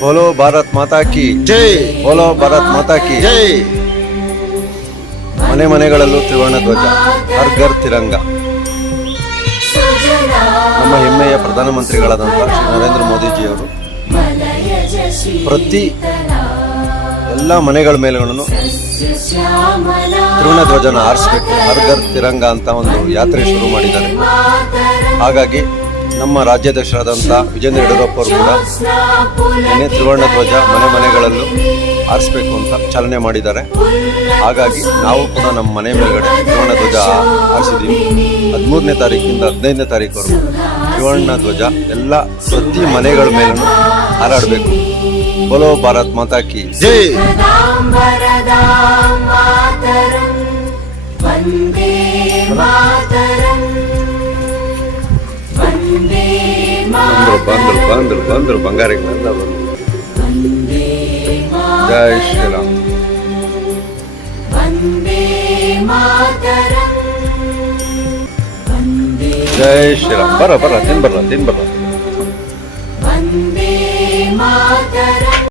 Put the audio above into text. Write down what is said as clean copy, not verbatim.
बोलो भारत माता की ಜೈ बोलो भारत माता की ಜೈ ಮನೆ ಮನೆಗಳಲ್ಲೂ ತ್ರಿವರ್ಣ ಧ್ವಜ, ಹರ್ ಘರ್ ತಿರಂಗ. ನಮ್ಮ ಹೆಮ್ಮೆಯ ಪ್ರಧಾನಮಂತ್ರಿಗಳಾದಂಥ ಶ್ರೀ ನರೇಂದ್ರ ಮೋದಿಜಿಯವರು ಪ್ರತಿ ಎಲ್ಲ ಮನೆಗಳ ಮೇಲೂ ತ್ರಿವರ್ಣ ಧ್ವಜನ ಹಾರಿಸ್ಬೇಕು, ಹರ್ ಘರ್ ತಿರಂಗ ಅಂತ ಒಂದು ಯಾತ್ರೆ ಶುರು ಮಾಡಿದ್ದಾರೆ. ಹಾಗಾಗಿ ನಮ್ಮ ರಾಜ್ಯಾಧ್ಯಕ್ಷರಾದಂಥ ವಿಜೇಂದ್ರ ಯಡಿಯೂರಪ್ಪ ಅವರು ಕೂಡ ಏನೇ ತ್ರಿವರ್ಣ ಧ್ವಜ ಮನೆ ಮನೆಗಳಲ್ಲೂ ಹಾರಿಸ್ಬೇಕು ಅಂತ ಚಾಲನೆ ಮಾಡಿದ್ದಾರೆ. ಹಾಗಾಗಿ ನಾವು ಕೂಡ ನಮ್ಮ ಮನೆ ಮೇಲ್ಗಡೆ ತ್ರಿವರ್ಣ ಧ್ವಜ ಹಾರಿಸಿದ್ದೀವಿ. 13ನೇ ತಾರೀಕಿಂದ 15ನೇ ತಾರೀಕುವರೆಗೂ ತ್ರಿವರ್ಣ ಧ್ವಜ ಎಲ್ಲ ಪ್ರತಿ ಮನೆಗಳ ಮೇಲೂ ಹಾರಾಡಬೇಕು. ಬೋಲೋ ಭಾರತ್ ಮಾತಾ ಕಿ ಜೈ ಬಂದರು ಬಂಗಾರಿಗಳೆಲ್ಲ ಬಂದರು. ಜೈ ಶ್ರೀರಾಮ್. ಜೈ ಶ್ರೀರಾಮ್. ಬರ ತಿನ್ ಬರ್ರ